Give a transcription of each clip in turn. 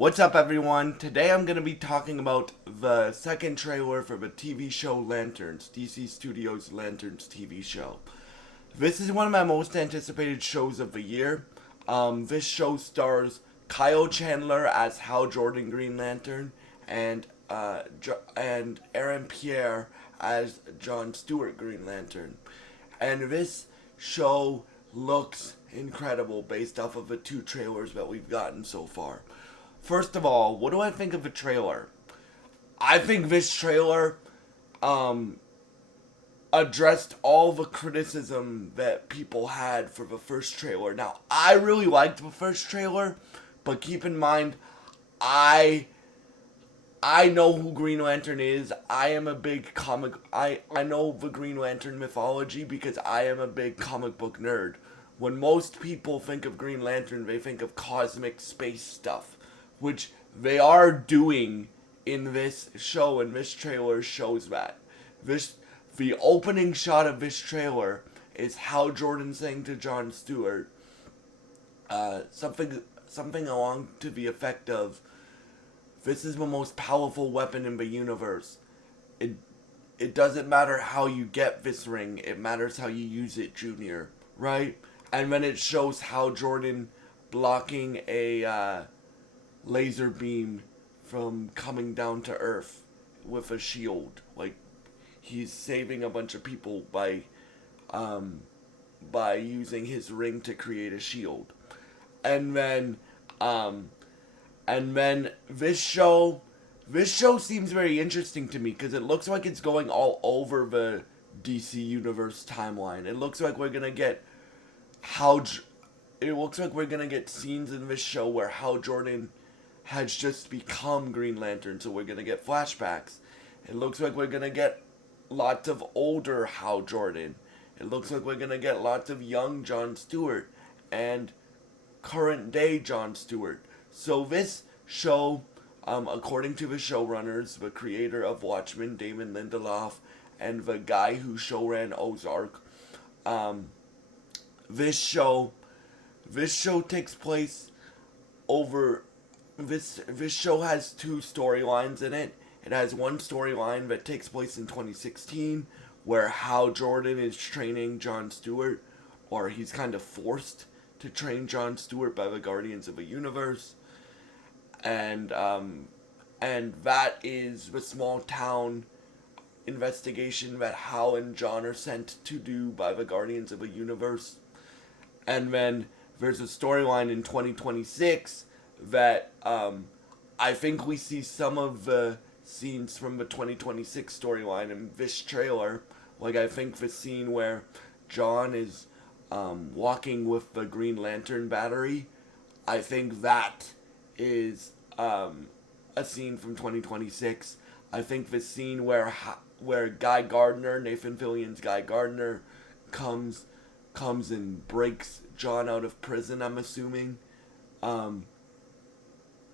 What's up, everyone? Today I'm going to be talking about the second trailer for the TV show Lanterns, DC Studios' Lanterns TV show. This is one of my most anticipated shows of the year. This show stars Kyle Chandler as Hal Jordan Green Lantern and Aaron Pierre as John Stewart Green Lantern. And this show looks incredible based off of the two trailers that we've gotten so far. First of all, what do I think of the trailer? I think this trailer addressed all the criticism that people had for the first trailer. Now, I really liked the first trailer, but keep in mind, I know who Green Lantern is. I am a big comic. I know the Green Lantern mythology because I am a big comic book nerd. When most people think of Green Lantern, they think of cosmic space stuff, which they are doing in this show, and this trailer shows that. The opening shot of this trailer is Hal Jordan saying to John Stewart, something along to the effect of, "This is the most powerful weapon in the universe. It doesn't matter how you get this ring, it matters how you use it, Junior." Right? And then it shows Hal Jordan blocking a laser beam from coming down to Earth with a shield. Like, he's saving a bunch of people by using his ring to create a shield. And then this show seems very interesting to me because it looks like it's going all over the DC Universe timeline. It looks like we're gonna get scenes in this show where Hal Jordan has just become Green Lantern, so we're gonna get flashbacks. It looks like we're gonna get lots of older Hal Jordan. It looks like we're gonna get lots of young John Stewart and current day John Stewart. So this show, according to the showrunners, the creator of Watchmen, Damon Lindelof, and the guy who showran Ozark, this show takes place over. This show has two storylines in it. It has one storyline that takes place in 2016, where Hal Jordan is training John Stewart, or he's kind of forced to train John Stewart by the Guardians of the Universe, and that is the small town investigation that Hal and John are sent to do by the Guardians of the Universe. And then there's a storyline in 2026 that I think we see some of the scenes from the 2026 storyline in this trailer. Like, I think the scene where John is walking with the Green Lantern battery, I think that is a scene from 2026. I think the scene where Guy Gardner, Nathan Fillion's Guy Gardner, comes and breaks John out of prison, I'm assuming,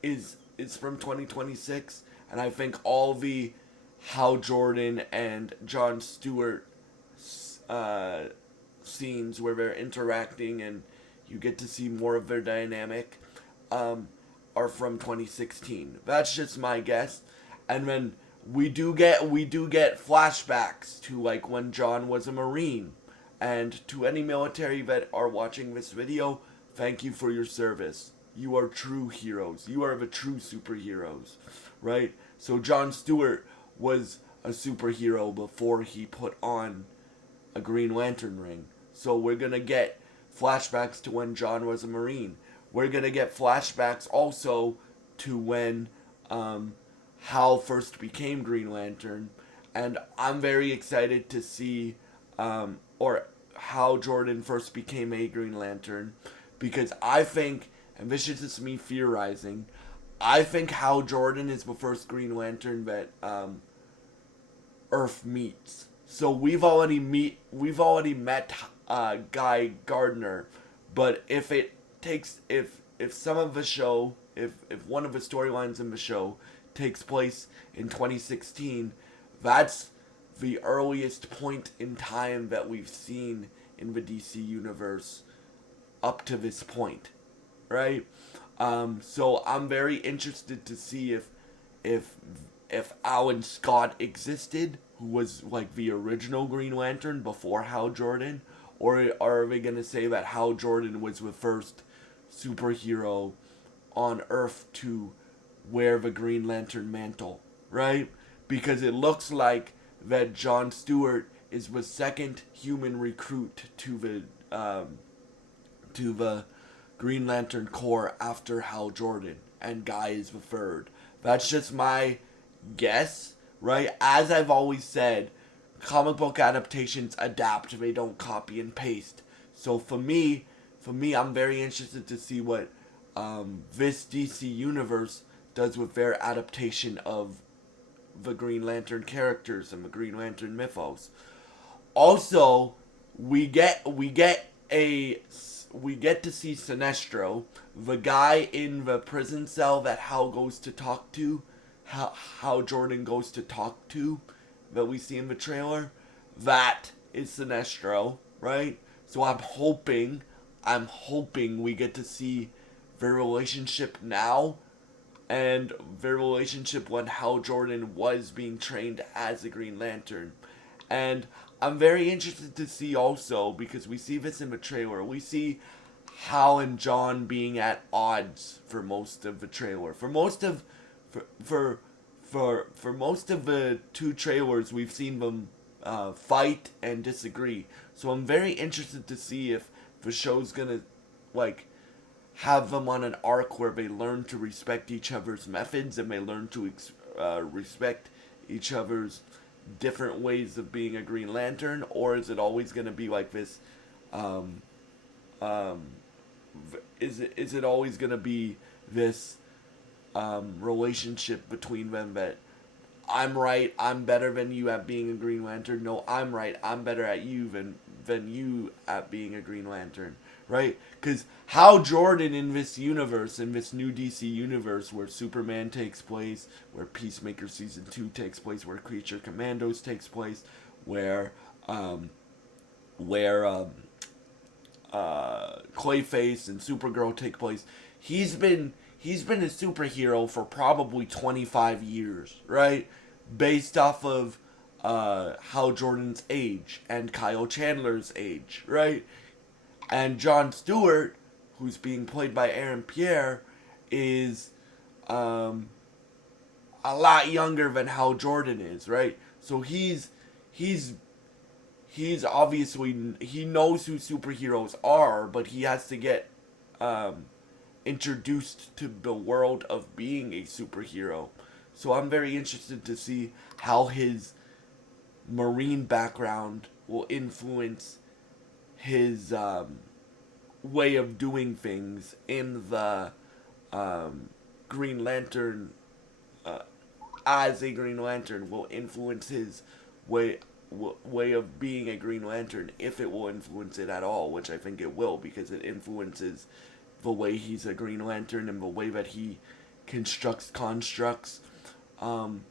is from 2026. And I think all the Hal Jordan and John Stewart scenes where they're interacting and you get to see more of their dynamic are from 2016. That's just my guess. And then we do get flashbacks to, like, when John was a Marine. And to any military that are watching this video, thank you for your service. You are true heroes. You are the true superheroes, right? So John Stewart was a superhero before he put on a Green Lantern ring. So we're going to get flashbacks to when John was a Marine. We're going to get flashbacks also to when Hal first became Green Lantern. And I'm very excited to see or how Jordan first became a Green Lantern, because I think, and this is just me theorizing, I think Hal Jordan is the first Green Lantern that Earth meets. So we've already met Guy Gardner, but if some of the show, if one of the storylines in the show takes place in 2016, that's the earliest point in time that we've seen in the DC universe up to this point, right? So I'm very interested to see if if Alan Scott existed, who was like the original Green Lantern before Hal Jordan, or are they gonna say that Hal Jordan was the first superhero on Earth to wear the Green Lantern mantle, right? Because it looks like that John Stewart is the second human recruit to the Green Lantern Corps after Hal Jordan, and Guy is the third. That's just my guess, right? As I've always said, comic book adaptations adapt; they don't copy and paste. So for me, I'm very interested to see what this DC universe does with their adaptation of the Green Lantern characters and the Green Lantern mythos. Also, we get to see Sinestro, the guy in the prison cell that Hal goes to talk to, how Jordan goes to talk to, that we see in the trailer. That is Sinestro, right? So I'm hoping we get to see their relationship now and their relationship when Hal Jordan was being trained as a Green Lantern. And I'm very interested to see also, because we see this in the trailer, we see Hal and John being at odds for most of the trailer. For most of the two trailers, we've seen them fight and disagree. So I'm very interested to see if the show's gonna like have them on an arc where they learn to respect each other's methods and they learn to respect each other's different ways of being a Green Lantern, or is it always going to be like this? Um, um, is it always going to be this relationship between them that I'm right, I'm better than you at being a Green Lantern. No, I'm right, I'm better at you than you at being a Green Lantern, right? Because Hal Jordan in this universe, in this new DC universe, where Superman takes place, where Peacemaker season 2 takes place, where Creature Commandos takes place, where um, where Clayface and Supergirl take place. He's been a superhero for probably 25 years, right? Based off of Hal Jordan's age and Kyle Chandler's age, right? And John Stewart, who's being played by Aaron Pierre, is um, a lot younger than Hal Jordan is, right? So he's he's obviously, he knows who superheroes are, but he has to get um, introduced to the world of being a superhero. So I'm very interested to see how his marine background will influence his way of doing things in the um, Green Lantern, uh, as a Green Lantern, will influence his way way of being a Green Lantern, if it will influence it at all, which I think it will, because it influences the way he's a Green Lantern and the way that he constructs constructs um,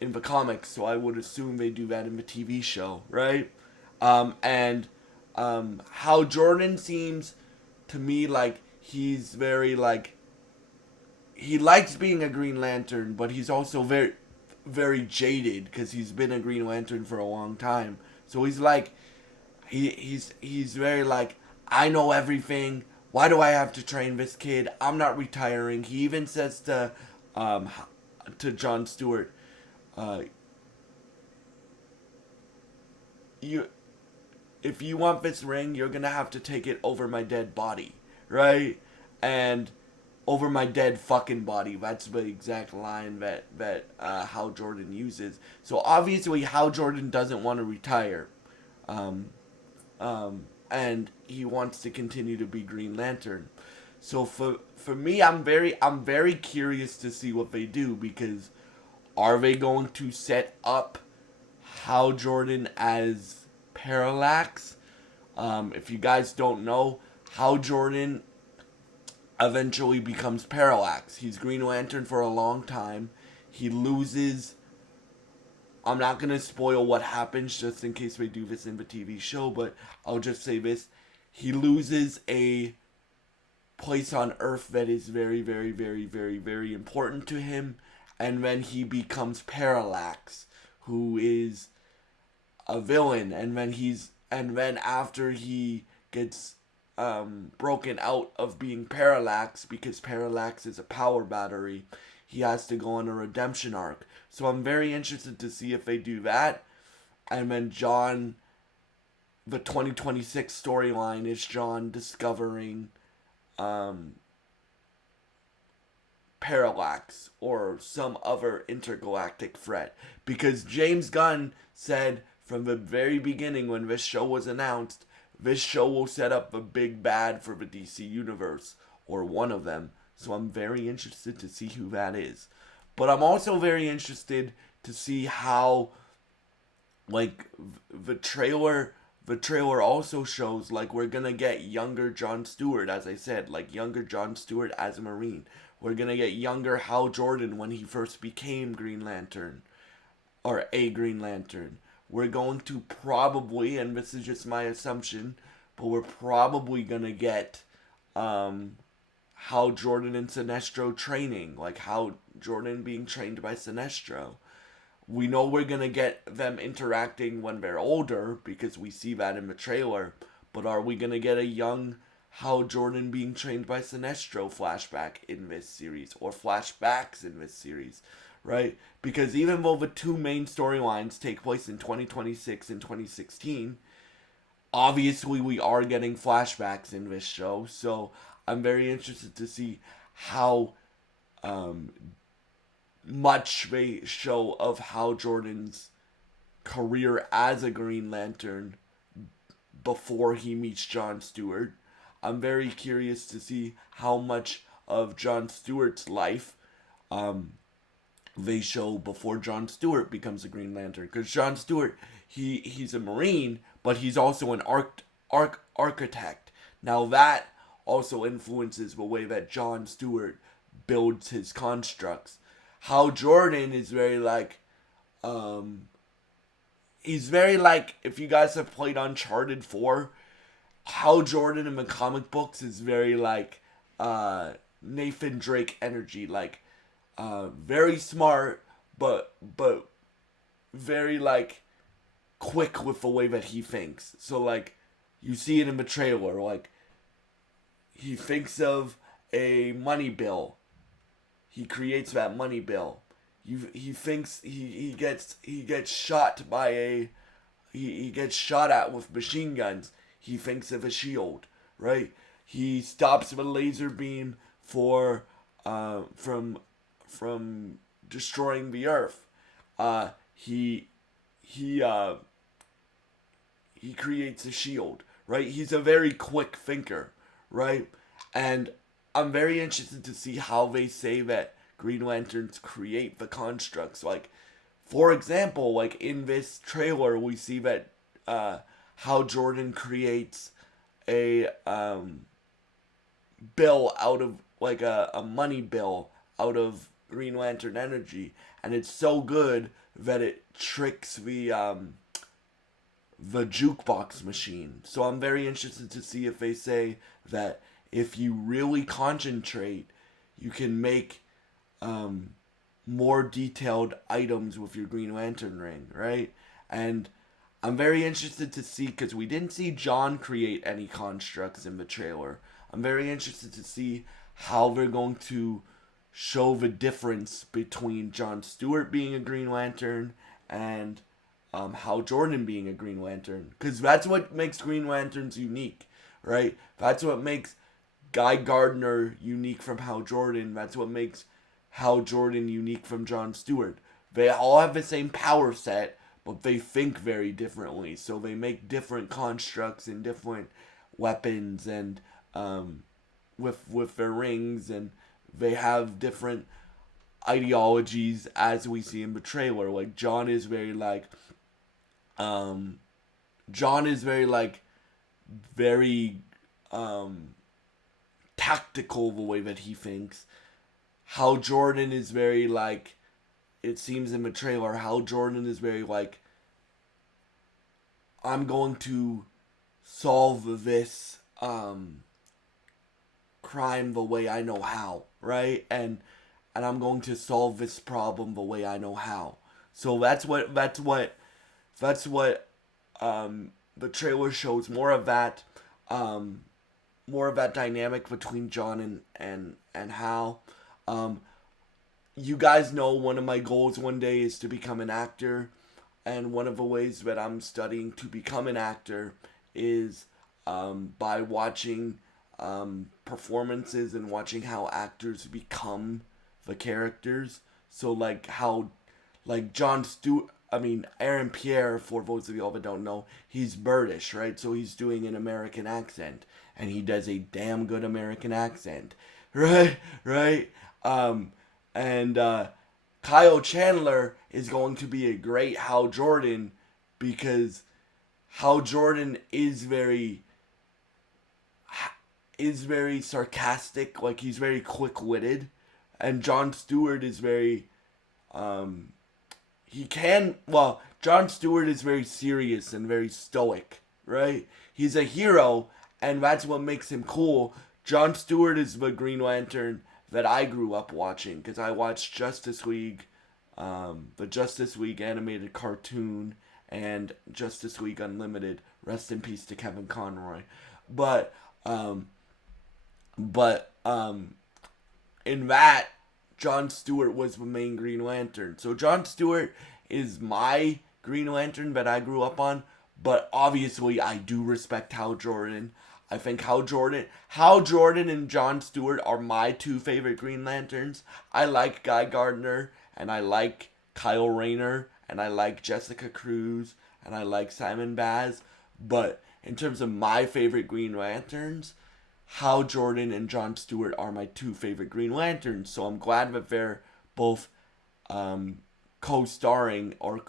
in the comics. So I would assume they do that in the TV show, right? And how Jordan seems to me like he's very like, he likes being a Green Lantern, but he's also very jaded because he's been a Green Lantern for a long time. So he's like, he's very like, I know everything. Why do I have to train this kid? I'm not retiring. He even says um, to John Stewart, uh, you, if you want this ring, you're gonna have to take it over my dead body, right? And over my dead fucking body. That's the exact line that Hal Jordan uses. So obviously, Hal Jordan doesn't want to retire, um, and he wants to continue to be Green Lantern. So for me, I'm very curious to see what they do, because are they going to set up Hal Jordan as Parallax? If you guys don't know, Hal Jordan eventually becomes Parallax. He's Green Lantern for a long time. He loses. I'm not going to spoil what happens just in case they do this in the TV show, but I'll just say this. He loses place on Earth that is very, very, very, very, very important to him. And then he becomes Parallax, who is a villain. And then after he gets broken out of being Parallax, because Parallax is a power battery, he has to go on a redemption arc. So I'm very interested to see if they do that. And then John, the 2026 storyline is John discovering Parallax or some other intergalactic threat. Because James Gunn said from the very beginning when this show was announced, this show will set up the big bad for the DC Universe, or one of them. So I'm very interested to see who that is. But I'm also very interested to see how, like, the trailer also shows, like, we're gonna get younger John Stewart, as I said, like younger John Stewart as a Marine. We're gonna get younger Hal Jordan when he first became Green Lantern, or a Green Lantern. We're going to probably, and this is just my assumption, but we're probably gonna get Hal Jordan and Sinestro training, like Hal Jordan being trained by Sinestro. We know we're gonna get them interacting when they're older because we see that in the trailer. But are we gonna get a young Hal Jordan being trained by Sinestro flashback in this series, or flashbacks in this series, right? Because even though the two main storylines take place in 2026 and 2016, obviously we are getting flashbacks in this show. So I'm very interested to see how much they show of Hal Jordan's career as a Green Lantern before he meets John Stewart. I'm very curious to see how much of John Stewart's life they show before John Stewart becomes a Green Lantern. Because John Stewart, he's a Marine, but he's also an architect. Now that also influences the way that John Stewart builds his constructs. Hal Jordan is very like, he's very like, if you guys have played Uncharted 4, Hal Jordan in the comic books is very like Nathan Drake energy, like very smart, but very like quick with the way that he thinks. So like you see it in the trailer, like he thinks of a money bill, he creates that money bill. He thinks he gets shot by he gets shot at with machine guns. He thinks of a shield, right? He stops the laser beam for from destroying the Earth. He creates a shield, right? He's a very quick thinker, right? And I'm very interested to see how they say that Green Lanterns create the constructs. Like, for example, like in this trailer, we see that how Jordan creates a bill out of, like a money bill out of Green Lantern energy, and it's so good that it tricks the jukebox machine. So I'm very interested to see if they say that if you really concentrate, you can make more detailed items with your Green Lantern ring, right? And I'm very interested to see, because we didn't see John create any constructs in the trailer. I'm very interested to see how they're going to show the difference between John Stewart being a Green Lantern and Hal Jordan being a Green Lantern. Because that's what makes Green Lanterns unique, right? That's what makes Guy Gardner unique from Hal Jordan. That's what makes Hal Jordan unique from John Stewart. They all have the same power set, but they think very differently. So they make different constructs and different weapons, and with their rings, and they have different ideologies, as we see in the trailer. Like John is very like very tactical the way that he thinks. Hal Jordan is very like, it seems in the trailer, Hal Jordan is very like, I'm going to solve this crime the way I know how, right? And I'm going to solve this problem the way I know how. So that's what the trailer shows, more of that dynamic between John and Hal. Um, you guys know one of my goals one day is to become an actor, and one of the ways that I'm studying to become an actor is by watching performances and watching how actors become the characters. So like John Stewart. I mean, Aaron Pierre, for those of y'all that don't know, he's British, right? So he's doing an American accent, and he does a damn good American accent, right? Right? And Kyle Chandler is going to be a great Hal Jordan because Hal Jordan is very sarcastic, like he's very quick witted, and John Stewart is very John Stewart is very serious and very stoic, right? He's a hero, and that's what makes him cool. John Stewart is the Green Lantern that I grew up watching because I watched Justice League, the Justice League animated cartoon, and Justice League Unlimited. Rest in peace to Kevin Conroy. But, um, but in that, John Stewart was the main Green Lantern. So John Stewart is my Green Lantern that I grew up on, but obviously I do respect Hal Jordan. I think Hal Jordan and John Stewart are my two favorite Green Lanterns. I like Guy Gardner, and I like Kyle Rayner, and I like Jessica Cruz, and I like Simon Baz. But in terms of my favorite Green Lanterns, Hal Jordan and John Stewart are my two favorite Green Lanterns. So I'm glad that they're both co-starring or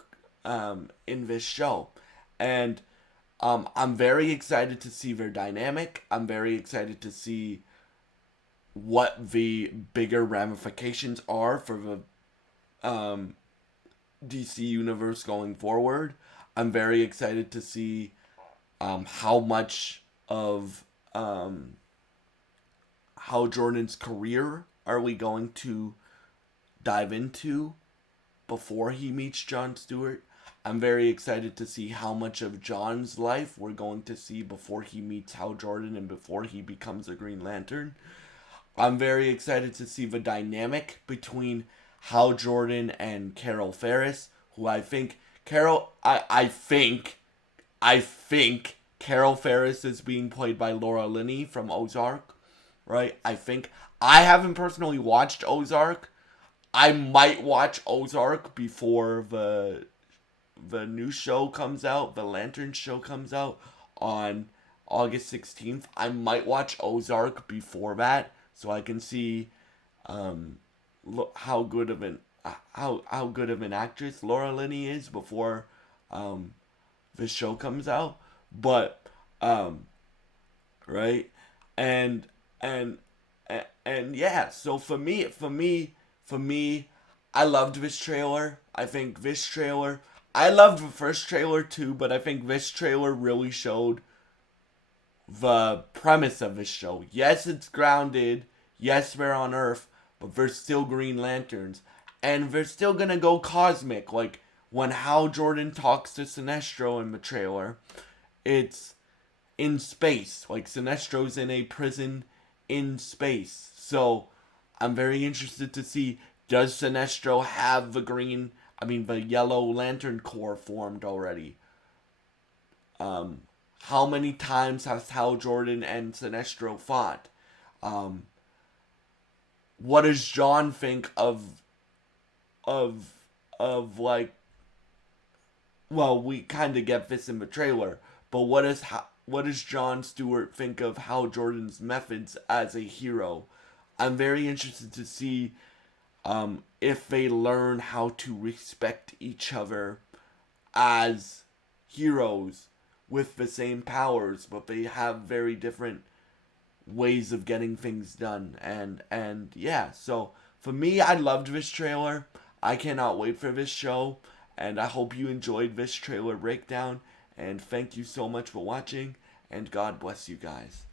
in this show. And I'm very excited to see their dynamic. I'm very excited to see what the bigger ramifications are for the DC universe going forward. I'm very excited to see how much of Hal Jordan's career are we going to dive into before he meets John Stewart. I'm very excited to see how much of John's life we're going to see before he meets Hal Jordan and before he becomes a Green Lantern. I'm very excited to see the dynamic between Hal Jordan and Carol Ferris, who I think I think Carol Ferris is being played by Laura Linney from Ozark, right? I haven't personally watched Ozark. I might watch Ozark before the new show comes out, the Lantern show comes out on August 16th. I might watch Ozark before that so I can see how good of an actress Laura Linney is before the show comes out. But right? And and and yeah, so for me, I loved this trailer. I loved the first trailer too, but I think this trailer really showed the premise of this show. Yes, it's grounded. Yes, they're on Earth, but they're still Green Lanterns. And they're still gonna go cosmic. Like, when Hal Jordan talks to Sinestro in the trailer, it's in space. Like, Sinestro's in a prison in space. So, I'm very interested to see, does Sinestro have the Yellow Lantern Corps formed already? How many times has Hal Jordan and Sinestro fought? What does John think of like, well, we kind of get this in the trailer, but what does John Stewart think of Hal Jordan's methods as a hero? I'm very interested to see if they learn how to respect each other as heroes with the same powers, but they have very different ways of getting things done. And yeah, so for me, I loved this trailer. I cannot wait for this show, and I hope you enjoyed this trailer breakdown. And thank you so much for watching, and God bless you guys.